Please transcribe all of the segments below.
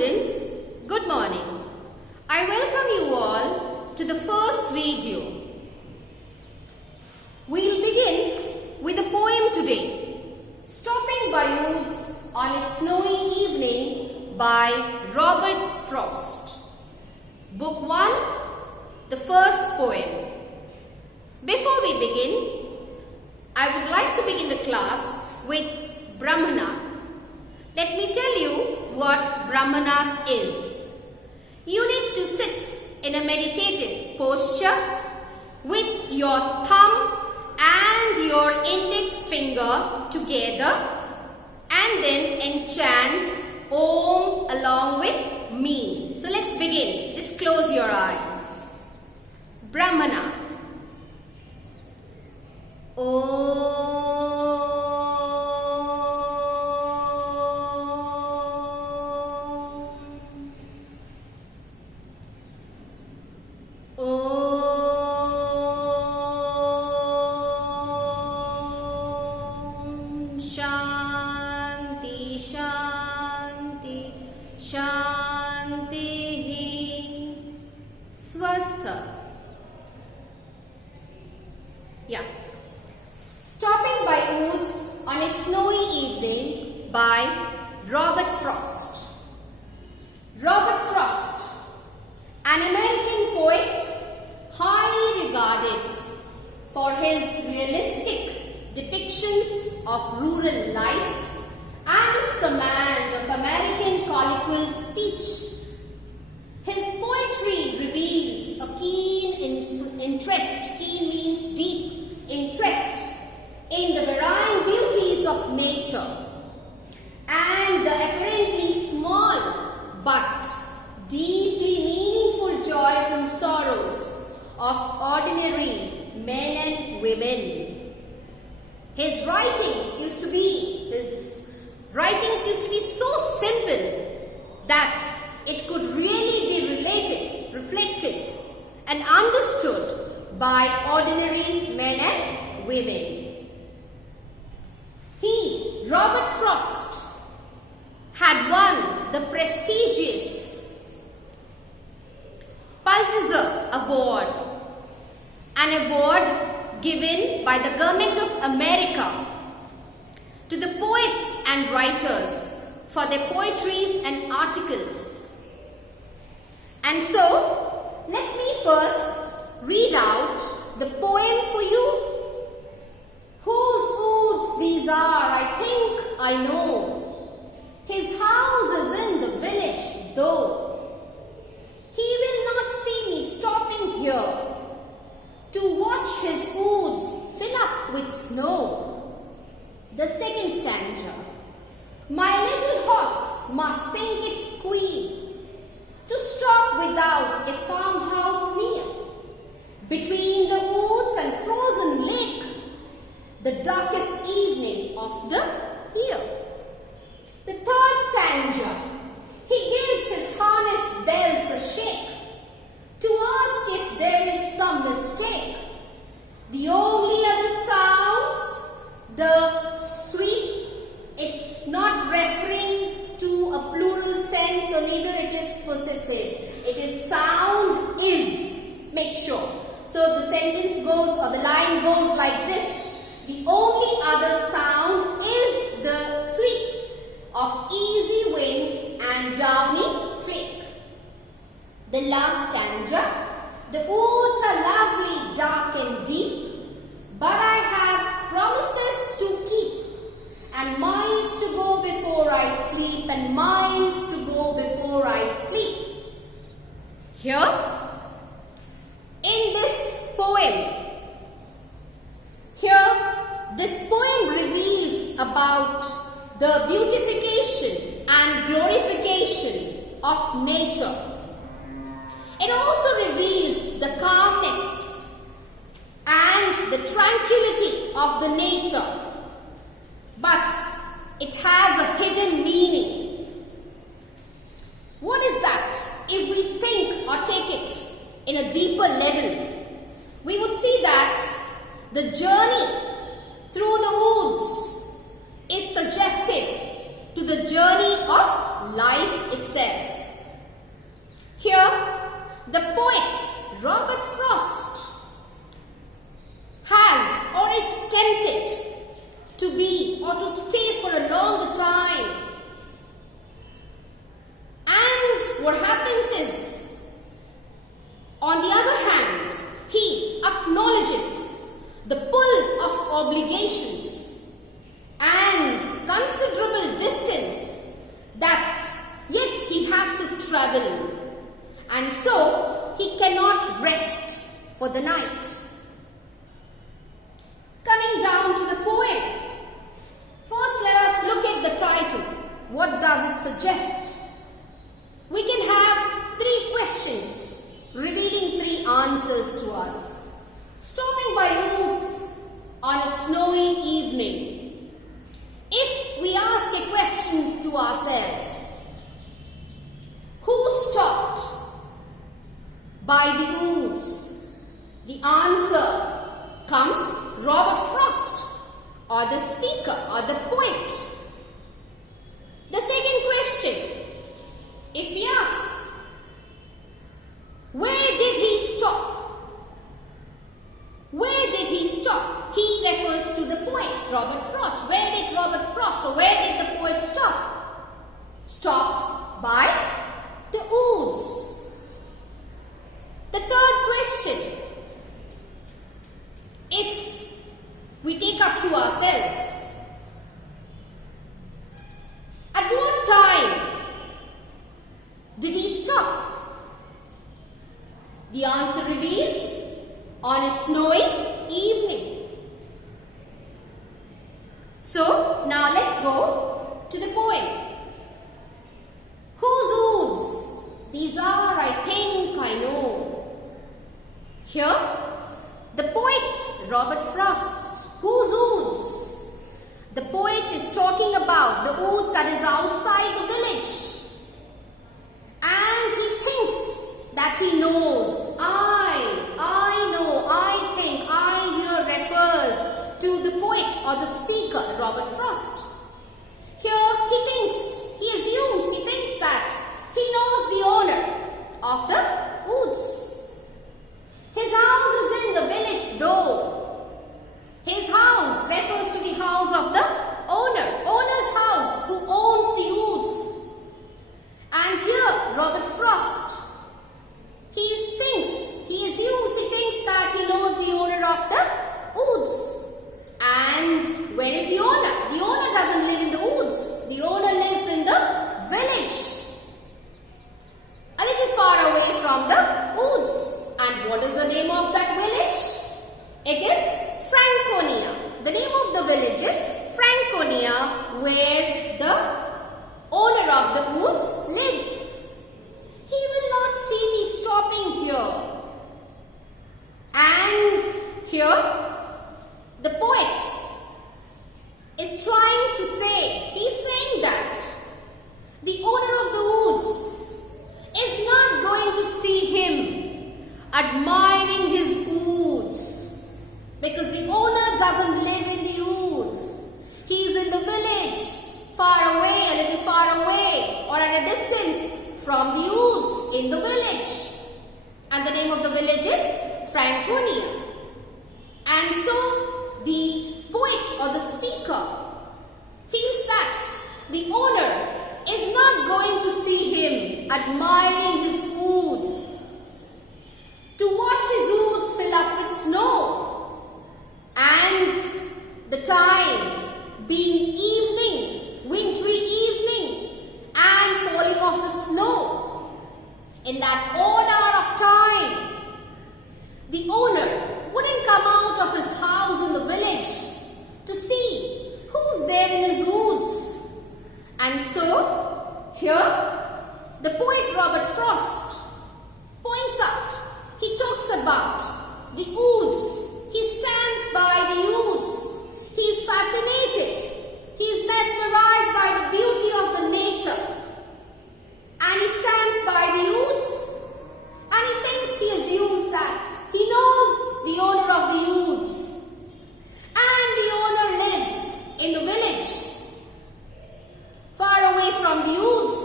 students, good morning. I welcome you all to the first video. We'll begin with a poem today, Stopping by Woods on a Snowy Evening by Robert Frost. Book 1, the first poem. Before we begin, I would like to begin the class with Brahmanath. Let me tell you what Brahmanath is. You need to sit in a meditative posture with your thumb and your index finger together and then enchant Om along with me. So let's begin. Just close your eyes. Brahmanath. Om. Shanti, Shanti, Shanti, Swastha. Yeah. Stopping by Woods on a Snowy Evening by Robert Frost. Robert Frost, an American poet highly regarded for his realistic depictions of rural life and his command of American colloquial speech. His poetry reveals a keen interest, keen means deep interest, in the varying beauties of nature and the apparently small but deeply meaningful joys and sorrows of ordinary men and women. His writings used to be so simple that it could really be related, reflected and understood by ordinary men and women. He, Robert Frost, had won the prestigious Pulitzer Award, an award given by the government of America to the poets and writers for their poetries and articles. And so, let me first read out the poem for you. Whose woods these are, I think I know. His house is in the village, though. He will not see me stopping here to watch his woods fill up with snow. The second stanza. My little horse must think it queer to stop without a farmhouse near. Between the woods and frozen lake, the darkest evening of the year. The third stanza. He gives his harness bells a shake to ask if there is some mistake. The only other sounds, the sweep, it's not referring to a plural sense or neither it is possessive. It is sound is. Make sure. So the sentence goes or the line goes like this. The only other sound is the sweep of easy wind and downy flake. The last stanza. The woods are lovely, dark and deep, but I have promises to keep, and miles to go before I sleep, and miles to go before I sleep. Here, in this poem, this poem reveals about the beautification and glorification of nature. It also reveals the calmness and the tranquility of the nature. But it has a hidden meaning. What is that? If we think or take it in a deeper level, we would see that the journey through the woods is suggestive to the journey of life itself. Here, the poet Robert Frost has or is tempted to be or to stay for a longer time. And what happens is, on the other hand, he acknowledges the pull of obligations and considerable distance that yet he has to travel, and so he cannot rest for the night. Coming down to the poem, first let us look at the title. What does it suggest? We can have 3 questions revealing 3 answers to us. Stopping by woods on a snowy evening. If we ask a question to ourselves, who stopped by the woods? The answer comes Robert Frost, or the speaker, or the poet. The second question, if we ask, where did he stop? Where did he stop? He refers to the poet, Robert Frost. Where did Robert Frost, or where did the poet stop? Stopped by the woods. The third question, if we take up to ourselves, at what time did he stop? The answer reveals, on a snowy evening. So, now let's go to the poem. Whose woods? These are, I think, I know. Here, the poet Robert Frost. Whose woods? The poet is talking about the woods that is outside the village. And he thinks that he knows. I know, I think, I here refers to the poet or the speaker, Robert Frost. Here he thinks, he assumes, he thinks that he knows the owner of the woods. His house is in the village door. His house refers to the house of the owner's house who owns the woods. And here, Robert Frost, he assumes, he thinks that he knows the owner of the woods. And where is the owner? The owner doesn't live in the woods. The owner lives in the village, a little far away from the woods. And what is the name of that village? It is Franconia. The name of the village is Franconia, where the owner of the woods lives. He will not see me stopping here. And here, the poet is trying to say, he's saying that the owner of the woods is not going to see him admiring his woods, because the owner doesn't live in the woods. He's in the village, far away, a little far away, or at a distance from the woods in the village. And the name of the village is Franconia. And so the poet or the speaker feels that the owner is not going to see him admiring his woods, to watch his woods fill up with snow, and the time being evening, wintry evening, and falling of the snow. In that odd hour of time, the owner wouldn't come out of his house in the village to see who's there in his woods. And so, here, the poet Robert Frost points out, he talks about the woods. He stands by the woods. He is fascinated. He is mesmerized by the beauty of the nature. And he stands by the woods, and he thinks, he assumes that he knows the owner of the woods, and the owner lives in the village, far away from the woods.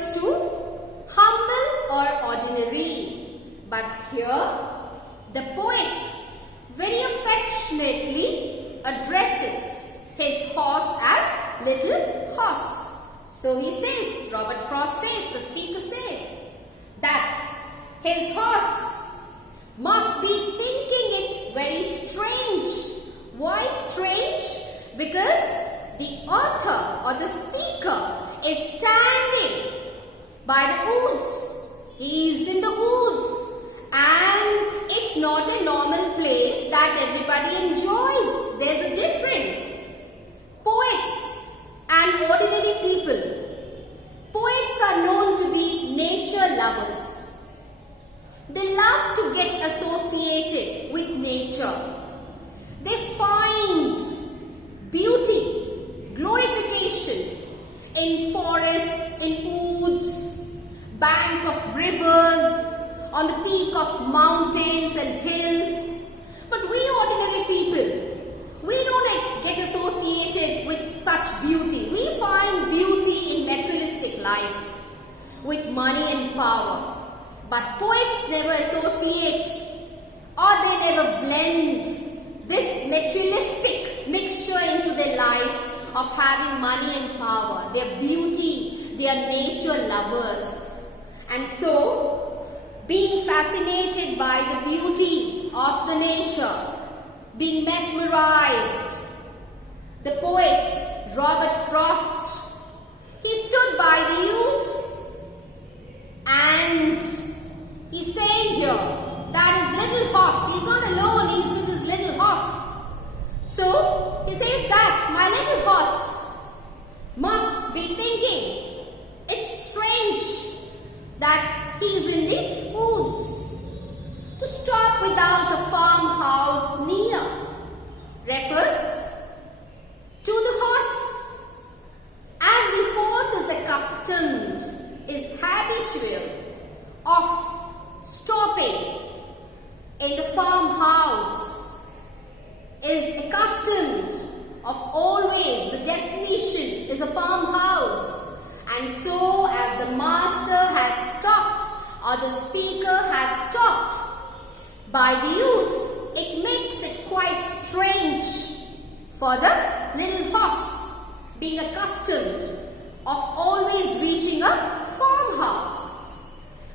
refers to humble or ordinary. But here, the poet very affectionately addresses his horse as little horse. So he says, Robert Frost says, the speaker says, that his horse must be thinking it very strange. Why strange? Because the author or the speaker is standing by the woods. He is in the woods, and it's not a normal place that everybody enjoys. There's a difference. Poets and ordinary people. Poets are known to be nature lovers. They love to get associated with nature. They find beauty, glorification in forests, in woods, bank of rivers, on the peak of mountains and hills. But we ordinary people, we don't get associated with such beauty. We find beauty in materialistic life, with money and power. But poets never associate, or they never blend this materialistic mixture into their life of having money and power. Their beauty, they are nature lovers. And so, being fascinated by the beauty of the nature, being mesmerized, the poet Robert Frost, he stood by the youths and he's saying here that his little horse, he's not alone, he's with his little horse. So he says that my little horse must be thinking, it's strange that he's in the woods. To stop without a farmhouse near refers to the horse, as the horse is accustomed, is habitual of stopping in the farmhouse, is accustomed of always the destination is a farmhouse. And so as the master has stopped or the speaker has stopped by the youths, it makes it quite strange for the little horse being accustomed of always reaching a farmhouse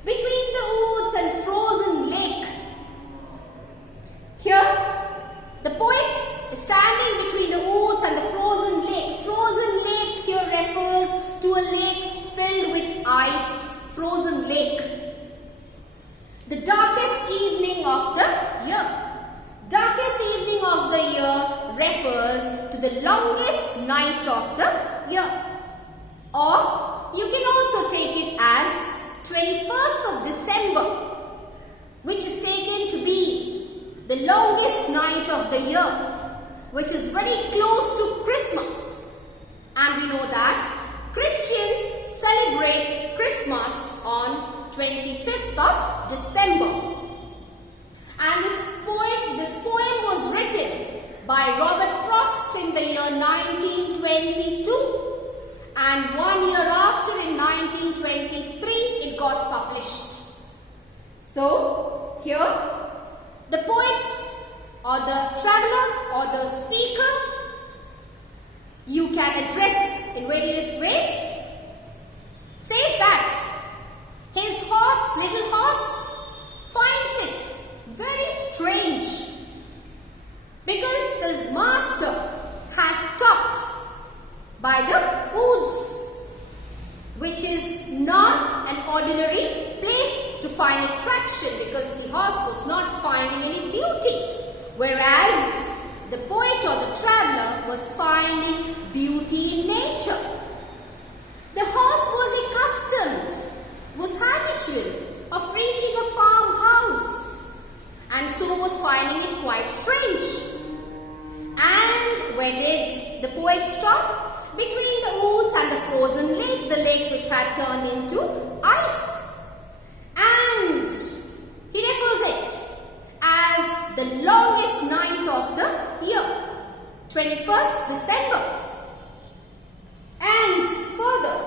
between the woods and frozen lake. Here, the poet is standing between the woods and the frozen lake. Frozen lake here refers to a lake filled with ice, frozen lake. The darkest evening of the year. Darkest evening of the year refers to the longest night of the year. Or you can also take it as 21st of December, which is taken to be the longest night of the year, which is very close to Christmas. And we know that Christians celebrate Christmas on 25th of December. And this poem was written by Robert Frost in the year 1922. And 1 year after, in 1923, it got published. So, here, the poet or the traveler or the speaker, you can address in various ways, says that his horse, little horse, finds it very strange because his master has stopped by the woods, which is not an ordinary place to find attraction, because the horse was not finding any beauty, whereas the poet or the traveler was finding beauty in nature. The horse was accustomed, was habitual of reaching a farmhouse, and so was finding it quite strange. And where did the poet stop? Between the woods and the frozen lake, the lake which had turned into ice. And he refers it as the longest night of the year, 21st December. And further,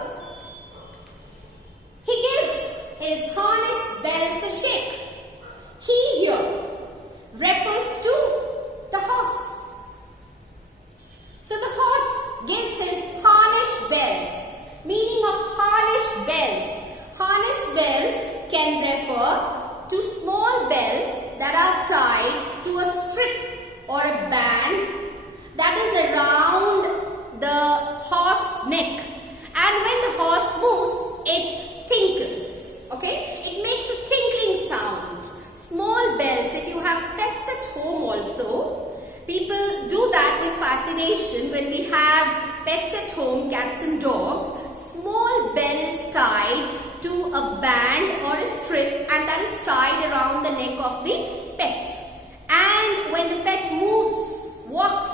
bells can refer to small bells that are tied to a strip or a band that is around the horse neck, and when the horse moves it tinkles. Okay, it makes a tinkling sound. Small bells, if you have pets at home also, people do that with fascination. When we have pets at home, cats and dogs, small bells tied to a band or a strip, and that is tied around the neck of the pet. And when the pet moves, walks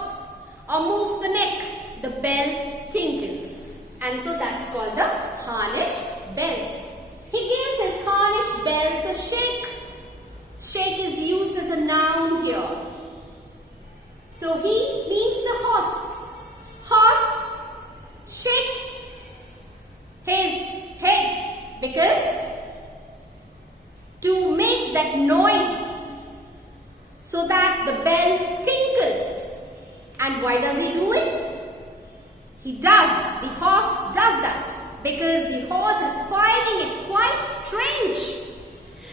or moves the neck, the bell tinkles. And so that's called the harnish bells. He gives his harnish bells a shake. Shake is used as a noun here. So he means the horse. Horse shakes his head because to make that noise so that the bell tinkles. And why does he do it? He does. The horse does that because the horse is finding it quite strange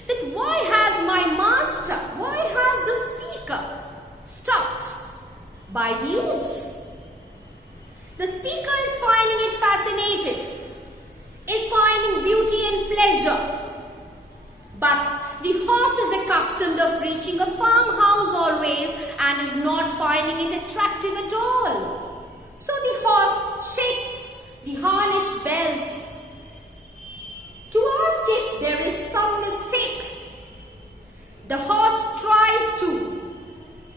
that why has my master, why has the speaker stopped by the ooze? The speaker is finding it fascinating, is finding beauty and pleasure. But the horse is accustomed of reaching a farmhouse always and is not finding it attractive at all. So the horse shakes the harnish bells to ask if there is some mistake. The horse tries to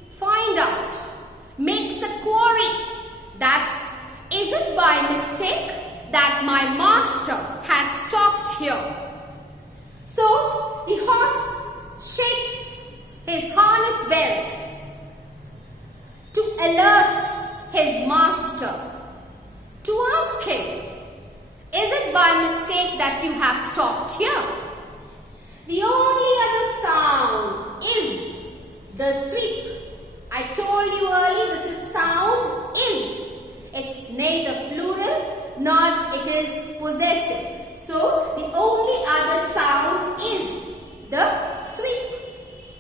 find out, makes a query that is it by mistake that my master has stopped here. So the horse shakes his harness bells to alert his master, to ask him, is it by mistake that you have stopped here? The only other sound is the sweep. I told you earlier this is sound is. It's neither plural nor it is possessive. So the only other sound is the sweep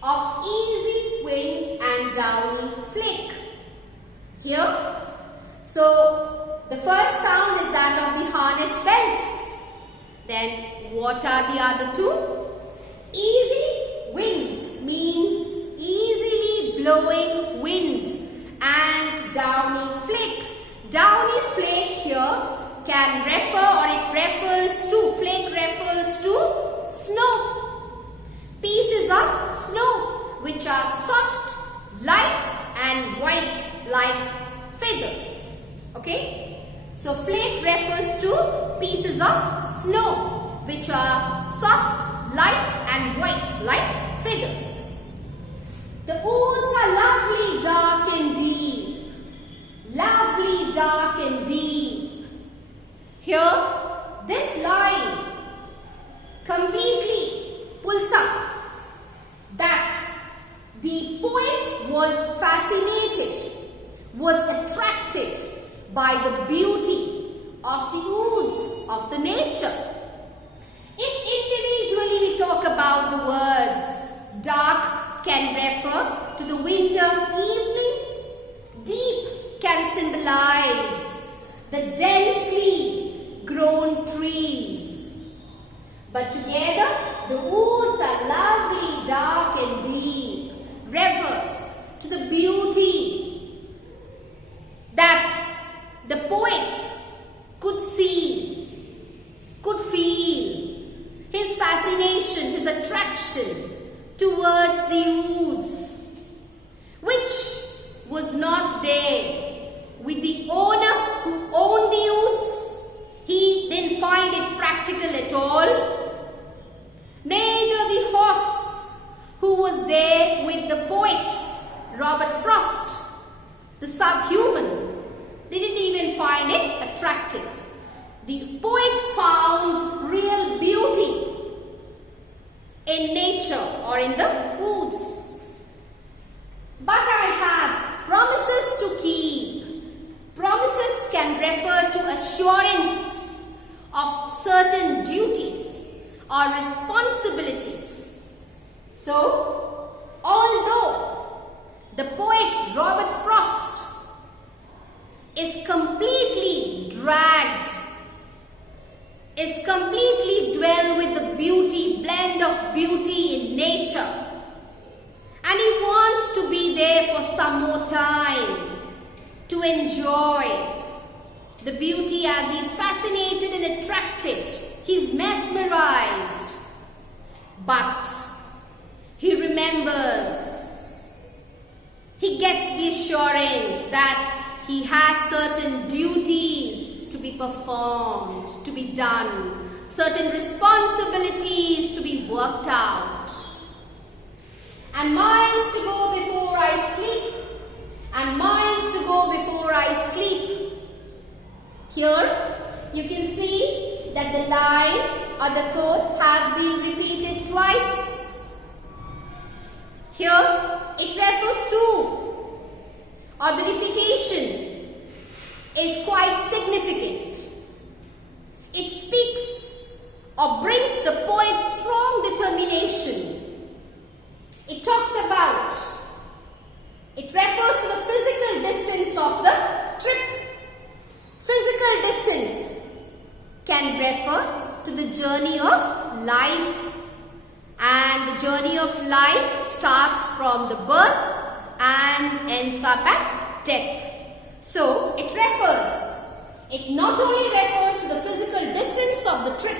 of easy wind and downy flake. Here, so the first sound is that of the harnish bells. Then what are the other two? Easy wind means easily blowing wind, and downy flake. Downy flake here can refer, or it refers to, flake refers to snow. Pieces of snow which are soft, light and white like feathers. Okay? So flake refers to pieces of snow which are soft, light and white like feathers. The woods are lovely, dark and deep. Lovely, dark and deep. Here, this line completely pulls up that the poet was fascinated, was attracted by the beauty of the woods, of the nature. If individually we talk about the words, dark can refer to the winter evening, deep can symbolize the densely grown trees. But together, the woods are lovely, dark and deep, refers to the beauty that the poet could see, could feel, his fascination, his attraction towards the woods, which was not there with the owner who owned the woods. He didn't find it practical at all. Neither the horse who was there with the poet, Robert Frost, the subhuman, didn't even find it attractive. The poet found real beauty in nature or in the woods. But I have promises to keep. Promises can refer to assurance of certain duties or responsibilities. So, although the poet Robert Frost is completely dwell with the beauty, blend of beauty in nature, and he wants to be there for some more time to enjoy the beauty as he's fascinated and attracted. He's mesmerized. But he remembers, he gets the assurance that he has certain duties to be performed, to be done, certain responsibilities to be worked out. And miles to go before I sleep, and miles to go before I sleep. Here you can see that the line or the quote has been repeated twice. Here it refers to, or the repetition is quite significant. It speaks or brings the poet's strong determination. It talks about, it refers to the physical distance of the trip. Physical distance can refer to the journey of life, and the journey of life starts from the birth and ends up at death. So it not only refers to the physical distance of the trip,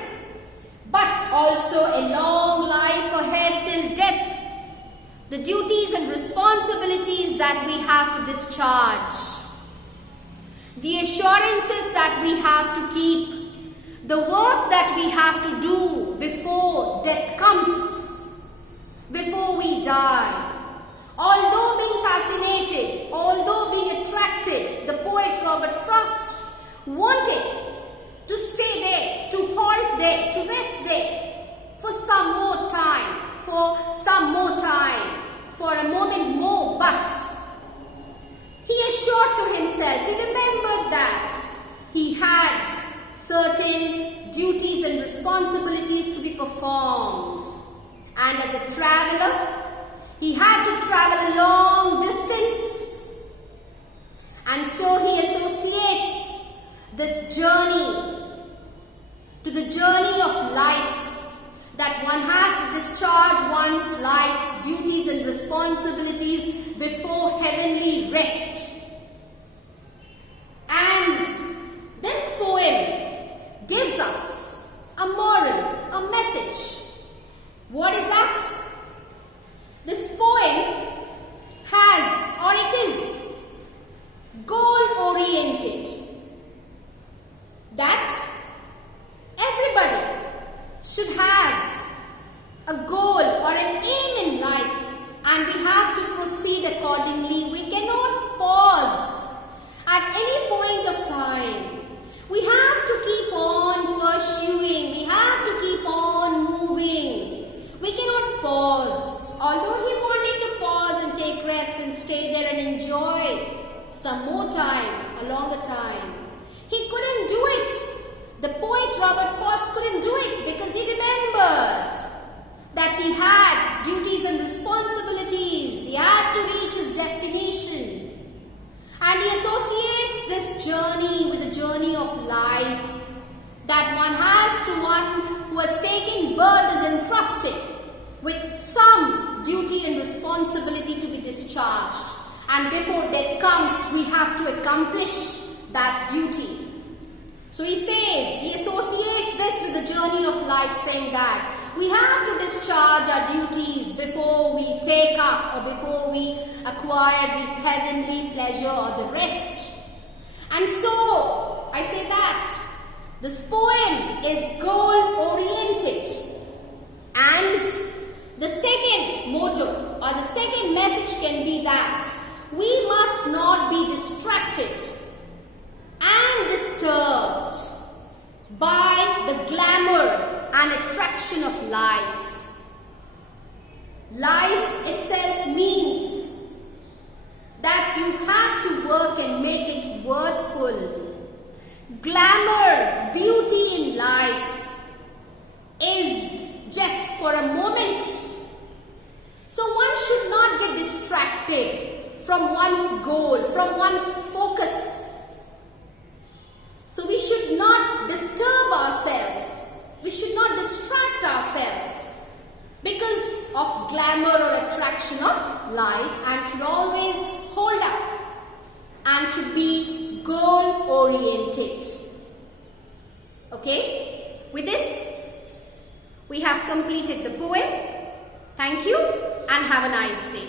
but also a long life ahead till death. The duties and responsibilities that we have to discharge, the assurances that we have to keep, the work that we have to do before death comes, before we die. Although being fascinated, although being attracted, the poet Robert Frost wanted to stay there, to halt there, to rest there for some more time, for a moment more, but he assured to himself, he remembered that he had certain duties and responsibilities to be performed. And as a traveler, he had to travel a long distance. And so he associates this journey to the journey of life, that one has to discharge one's life's duties and responsibilities before heavenly rest. And this poem gives us a moral, a message. What is that? This poem has, or it is, goal-oriented. That everybody should have a goal or an aim in life, and we have to proceed accordingly. We cannot pause at any point of time. We have to keep on pursuing. We have to keep on moving. We cannot pause. Although he wanted to pause and take rest and stay there and enjoy some more time, a longer time, he couldn't do it. The poet Robert Frost couldn't do it because he remembered that he had duties and responsibilities. He had to reach his destination. And he associates this journey with the journey of life, that one who has taken birth is entrusted with some duty and responsibility to be discharged. And before death comes, we have to accomplish that duty. So he says, he associates this with the journey of life, saying that we have to discharge our duties before we take up or before we acquire the heavenly pleasure or the rest. And so, I say that this poem is goal-oriented, and the second motto or the second message can be that we must not be distracted and disturbed by the glamour and attraction of life. Life itself means that you have to work and make it worthful. Glamour, beauty in life is for a moment. So one should not get distracted from one's goal, from one's focus. So we should not disturb ourselves. We should not distract ourselves because of glamour or attraction of life, and should always hold up and should be goal oriented. Okay, with this we have completed the poem. Thank you and have a nice day.